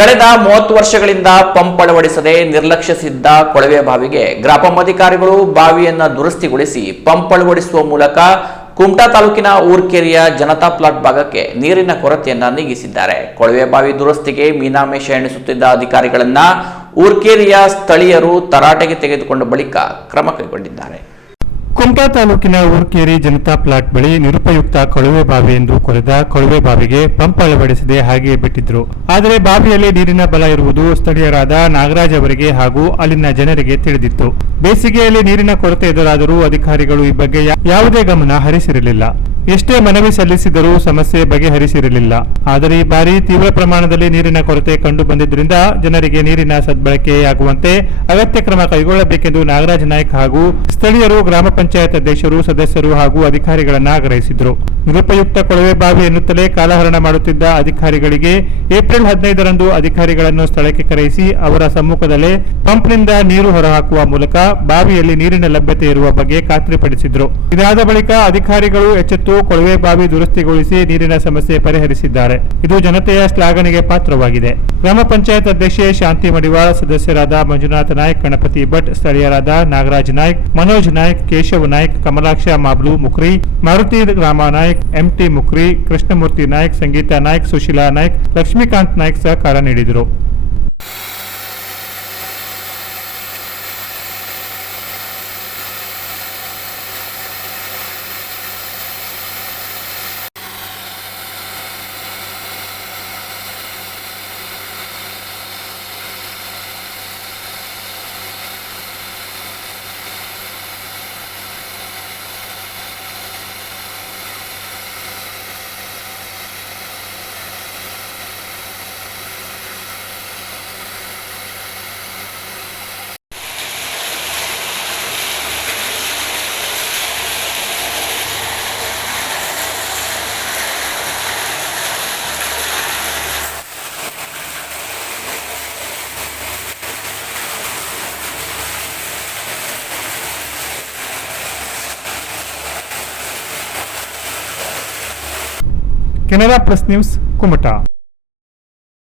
ಕಳೆದ ಮೂವತ್ತು ವರ್ಷಗಳಿಂದ ಪಂಪ್ ಅಳವಡಿಸದೆ ನಿರ್ಲಕ್ಷಿಸಿದ್ದ ಕೊಳವೆ ಬಾವಿಗೆ ಗ್ರಾಪಂ ಅಧಿಕಾರಿಗಳು ಬಾವಿಯನ್ನು ದುರಸ್ತಿಗೊಳಿಸಿ ಪಂಪ್ ಅಳವಡಿಸುವ ಮೂಲಕ ಕುಮಟಾ ತಾಲೂಕಿನ ಊರ್ಕೆರೆಯ ಜನತಾ ಪ್ಲಾಟ್ ಭಾಗಕ್ಕೆ ನೀರಿನ ಕೊರತೆಯನ್ನು ನೀಗಿಸಿದ್ದಾರೆ. ಕೊಳವೆ ಬಾವಿ ದುರಸ್ತಿಗೆ ಮೀನಾಮೇಷ ಎಣಿಸುತ್ತಿದ್ದ ಅಧಿಕಾರಿಗಳನ್ನ ಊರ್ಕೇರಿಯ ಸ್ಥಳೀಯರು ತರಾಟೆಗೆ ತೆಗೆದುಕೊಂಡ ಬಳಿಕ ಕ್ರಮ ಕೈಗೊಂಡಿದ್ದಾರೆ. ಕುಮಟಾ ತಾಲೂಕಿನ ಊರ್ಕೇರಿ ಜನತಾ ಪ್ಲಾಟ್ ಬಳಿ ನಿರುಪಯುಕ್ತ ಕೊಳವೆ ಬಾವಿ ಎಂದು ಕೊರೆದ ಕೊಳವೆ ಬಾವಿಗೆ ಪಂಪ್ ಅಳವಡಿಸದೆ ಹಾಗೆಯೇ ಬಿಟ್ಟಿದ್ರು. ಆದರೆ ಬಾವಿಯಲ್ಲಿ ನೀರಿನ ಬಲ ಇರುವುದು ಸ್ಥಳೀಯರಾದ ನಾಗರಾಜ್ ಅವರಿಗೆ ಹಾಗೂ ಅಲ್ಲಿನ ಜನರಿಗೆ ತಿಳಿದಿತ್ತು. ಬೇಸಿಗೆಯಲ್ಲಿ ನೀರಿನ ಕೊರತೆ ಎದುರಾದರೂ ಅಧಿಕಾರಿಗಳು ಈ ಬಗ್ಗೆ ಯಾವುದೇ ಗಮನ ಹರಿಸಿರಲಿಲ್ಲ. ಎಷ್ಟೇ ಮನವಿ ಸಲ್ಲಿಸಿದರೂ ಸಮಸ್ಯೆ ಬಗೆಹರಿಸಿರಲಿಲ್ಲ. ಆದರೆ ಈ ಬಾರಿ ತೀವ್ರ ಪ್ರಮಾಣದಲ್ಲಿ ನೀರಿನ ಕೊರತೆ ಕಂಡು ಬಂದಿದ್ದರಿಂದ ಜನರಿಗೆ ನೀರಿನ ಸದ್ಬಳಕೆಯಾಗುವಂತೆ ಅಗತ್ಯ ಕ್ರಮ ಕೈಗೊಳ್ಳಬೇಕೆಂದು ನಾಗರಾಜ್ ನಾಯ್ಕ್ ಹಾಗೂ ಸ್ಥಳೀಯರು, ಗ್ರಾಮ ಪಂಚಾಯತ್ ಅಧ್ಯಕ್ಷರು, ಸದಸ್ಯರು ಹಾಗೂ ಅಧಿಕಾರಿಗಳನ್ನು ಆಗ್ರಹಿಸಿದರು. ನಿರುಪಯುಕ್ತ ಕೊಳವೆ ಬಾವಿ ಎನ್ನುತ್ತಲೇ ಕಾಲಹರಣ ಮಾಡುತ್ತಿದ್ದ ಅಧಿಕಾರಿಗಳಿಗೆ ಏಪ್ರಿಲ್ ಹದಿನೈದರಂದು ಅಧಿಕಾರಿಗಳನ್ನು ಸ್ಥಳಕ್ಕೆ ಕರೆಯಿಸಿ ಅವರ ಸಮ್ಮುಖದಲ್ಲೇ ಪಂಪ್ನಿಂದ ನೀರು ಹೊರಹಾಕುವ ಮೂಲಕ ಬಾವಿಯಲ್ಲಿ ನೀರಿನ ಲಭ್ಯತೆ ಇರುವ ಬಗ್ಗೆ ಖಾತ್ರಿಪಡಿಸಿದ್ರು. ಇದಾದ ಬಳಿಕ ಅಧಿಕಾರಿಗಳು ಎಚ್ಚೆತ್ತು ಕೊಳವೆ ಬಾವಿ ದುರಸ್ತಿಗೊಳಿಸಿ ನೀರಿನ ಸಮಸ್ಯೆ ಪರಿಹರಿಸಿದ್ದಾರೆ. ಇದು ಜನತೆಯ ಶ್ಲಾಘನೆಗೆ ಪಾತ್ರವಾಗಿದೆ. ಗ್ರಾಮ ಪಂಚಾಯತ್ ಅಧ್ಯಕ್ಷೆ ಶಾಂತಿ ಮಡಿವಾಳ, ಸದಸ್ಯರಾದ ಮಂಜುನಾಥ ನಾಯ್ಕ್, ಗಣಪತಿ ಭಟ್, ಸ್ಥಳೀಯರಾದ ನಾಗರಾಜ್ ನಾಯಕ್, ಮನೋಜ್ ನಾಯ್ಕ್, ಕೇಶವ್ ನಾಯ್ಕ್, ಕಮಲಾಕ್ಷ ಮಾಬ್ಲು ಮುಕ್ರಿ, ಮಾರುತಿ ರಾಮ ನಾಯ್ಕ್, ಎಂಟಿ ಮುಕ್ರಿ, ಕೃಷ್ಣಮೂರ್ತಿ ನಾಯ್ಕ್, ಸಂಗೀತಾ ನಾಯಕ್, ಸುಶೀಲಾ ನಾಯ್ಕ್, ಲಕ್ಷ್ಮೀಕಾಂತ್ ನಾಯ್ಕ್ ಸಹಕಾರ ನೀಡಿದರು. Canara plus news Kumta